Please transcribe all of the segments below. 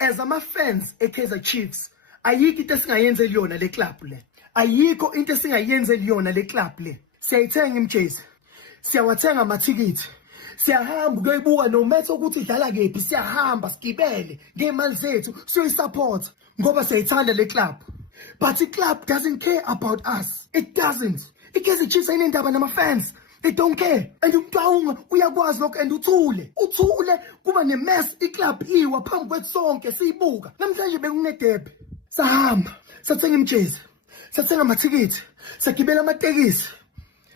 as ama-fans e-Kaizer Chiefs, ayikho into esingayenzeli yona le club le. Ayikho into esingayenzeli yona le club le. Siyayithenga imjezi. Siyawathenga amathikithi. Siyahamba ukuyibuka no matter ukuthi idlala kephi, siyahamba sigibele ngemali zethu siyoyisupport ngoba siyayithanda le club. But the club doesn't care about us. It doesn't. I-Kaizer Chiefs ayinendaba nama-fans. They don't care. And uMtaunga uyakwazi lokho and uthule kuba ne-mess i-club iwa phambi kwethu sonke siyibuka. Namhlanje bekunedebe. Sahamba, sathenga imjezi, sathenga amathikithi, sagibela amatekisi.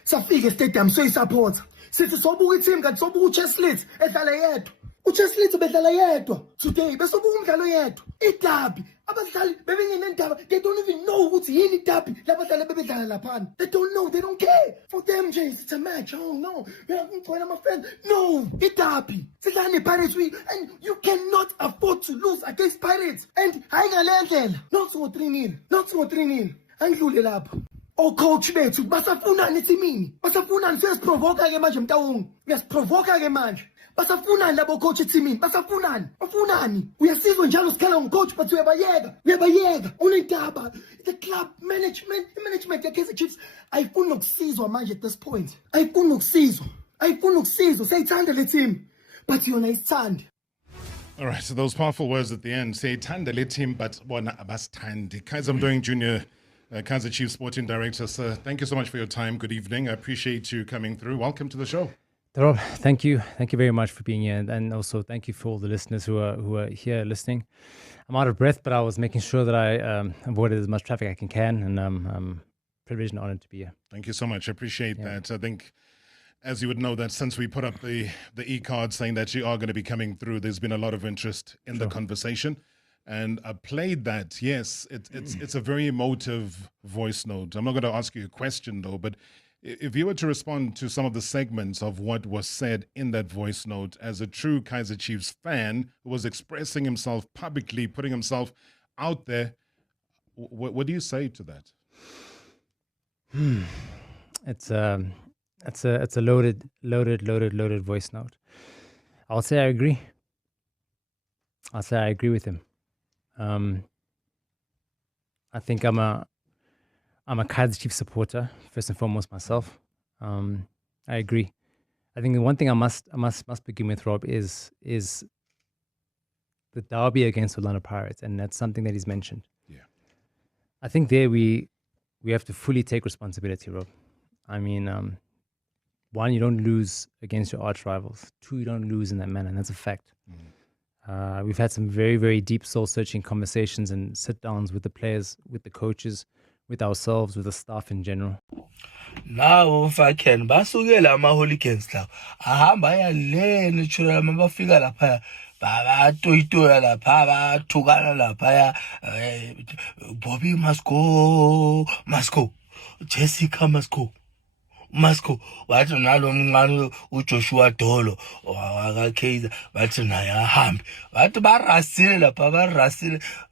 Safika e-stadium soyisupport. Sithi sobuka i-team kanti sobuka uChesley edlala yedwa. uChesley bedlala yedwa. Today besobuka umdlalo yedwa. Idabi. Abadlali bebengenendaba. They don't even know ukuthi yini idabi labadlali bebedlala laphana. They don't know. They don't care. For them, James, it's a match. Oh no. I'm my friend. No. Idabi. Sidlala Pirates. And you cannot afford to lose against Pirates. And ayingalendlela. Not 3-0. Not 3-0. Angidlule lapho. Oh coach bethu basafunani etimini. Basafunani siyasiprovoka ke manje Mtaunga. Uyasiprovoka ke manje. Basafunani labo coach etimini. Basafunani. Bafunani. Uyasizwa njalo sikhala ngocoach but uyabayeka. Unendaba. The club management ya-Kaizer Chiefs ayifuni ukusizwa manje at this point. Ayifuni ukusizwa. Sayithanda le team. But yona isithanda. All right, so those powerful words at the end. Sayithanda le team but bona abasithandi. Kaizer Mdoing Jr., Kaizer Chiefs Sporting Director, sir, thank you so much for your time. Good evening. I appreciate you coming through. Welcome to the show. Rob, thank you. Thank you very much for being here. And also thank you for all the listeners who are here listening. I'm out of breath, but I was making sure that I avoided as much traffic I can. And I'm privileged and honored to be here. Thank you so much. I appreciate that. I think, as you would know, that since we put up the e-card saying that you are going to be coming through, there's been a lot of interest in the conversation. And I played that. Yes, it's a very emotive voice note. I'm not going to ask you a question, though, but if you were to respond to some of the segments of what was said in that voice note as a true Kaizer Chiefs fan who was expressing himself publicly, putting himself out there, what do you say to that? It's a loaded voice note. I'll say I agree with him. I think I'm a Kaizer Chiefs supporter first and foremost myself. I agree. I think the one thing I must begin with, Rob, is the derby against Orlando Pirates, and that's something that he's mentioned. Yeah, I think there we have to fully take responsibility, Rob. I mean, one, you don't lose against your arch rivals. Two, you don't lose in that manner, and that's a fact. We've had some very, very deep soul-searching conversations and sit-downs with the players, with the coaches, with ourselves, with the staff in general. Now, if I can, basukela ama-hooligans lawo ahamba aya natural mabafika lapha bayatoyitoya lapha bayathukana lapha Bobby must go, Jessica must go. Wathi nalo mncane uJoshua Dolo wakaKaizer bathi naye ahambe bathi barasile lapha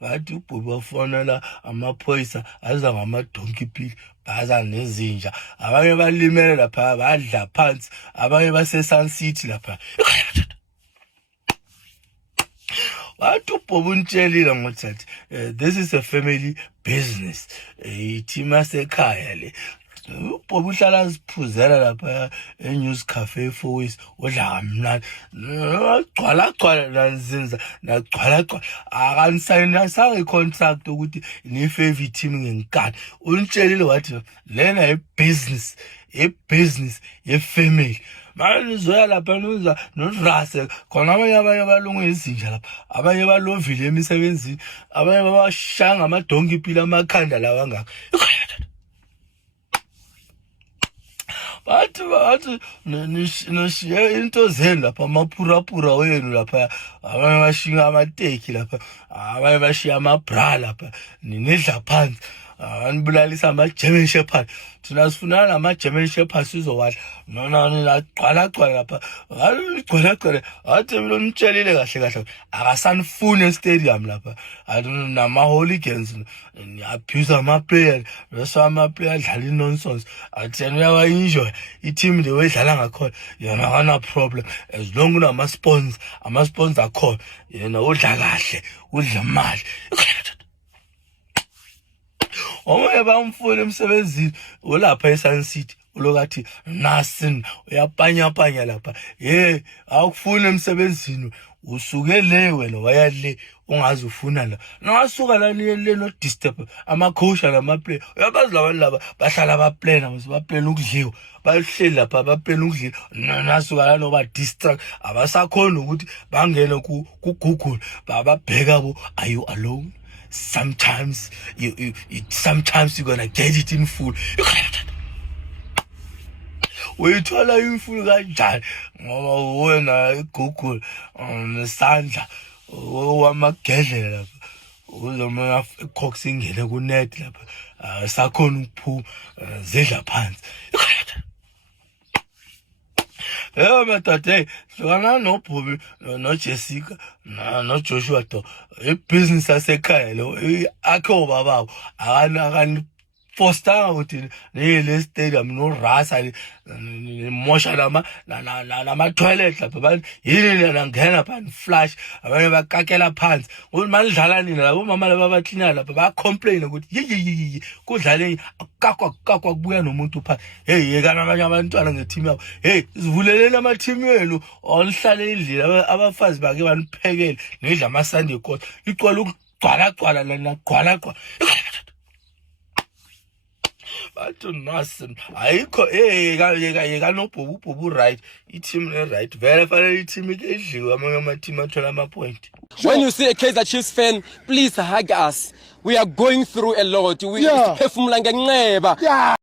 bathi uBobby wafonela amaphoyisa aza ngamadonkey pili baza nezinja abanye balimele lapha badla phansi abanye base Sun City lapha wathi uBobby untshela ngokuthi this is a family business team asekhaya le uBobby uhlala asiphuzela lapha eNews Cafe Fourways odla kamnandi gcwala nanzinza nagcwala akanisayina sange contract ukuthi ni favorite team ngenkani untshela wathi lena business ye family manje zoya lapha noRase khona abanye balungu izinja lapha abanye balovile emisebenzini abanye babashanga amadonki pila amakhanda lawa ngaka bathi nishiye into zenu lapha amapurapura wenu lapha abanye bashiya amateki lapha abanye bashiya amabra lapha ninedla phansi anibulalisa ama-German Shepherd thina sifunana nama-German Shepherd sizowadla nagcwalagcwala lapha gcwalagcwala athi mina unitshelile kahle kahle akasanifuni estadium lapha nama-hooligans abuse ama-player bese ama-player adlala i-nonsense athi yena uyawa-enjoy i-team le wedlala ngakhona yena akana-problem as long kunama-spons ama-spons akhona yena udla kahle udla imali omunye bamfuna emsebenzini olapha eSun City ulokathi nasin uyapanyapanya lapha awukufuni emsebenzini usuke le wena waya le ungazi ufuna la nawasuka la le no disturb ama-coach nama-player uyabazi labantu laba bahlala baplana baplana ukudliwa bahleli lapha baplana ukudliwa nasuka la noba distract abasakhona ukuthi bangene ku-Google bababheka bo are you alone. Sometimes sometimes you're gonna get it in full. Uyithola imfundo kanjani ngoba wena iGoogle nesandla wamagedlela lapha uzomana icox ingene kunet lapha sakhona ukuphuma zidla phansi. Madoda hlukana noBobby noJessica noJoshua to ibhizinisi yasekhaya lo akhe obababo akani fostanga ukuthi le stadium no rasa mosha nama toilet lapha abantu yini ngena phan flush abanye bakakela phansi ukuthi manidlala nini labo mama laba baklina lapha ba complain ukuthi yi kudlale kakwa kubuya nomuntu phansi yekana abanye abantwana ngeteam yabo sivuleleni ama team wenu onihlale endlini abafazi bake baniphekele nidla ama Sunday court icwala ukugcwala lana gcwala bathi nasin ayikho yeka noBobby right i-team right vele fanele i-team idliwe amanye ama-team athola ama-point. When you see a Kaizer Chiefs fan, please hug us. We are going through a lot. We phefumula ngenxeba.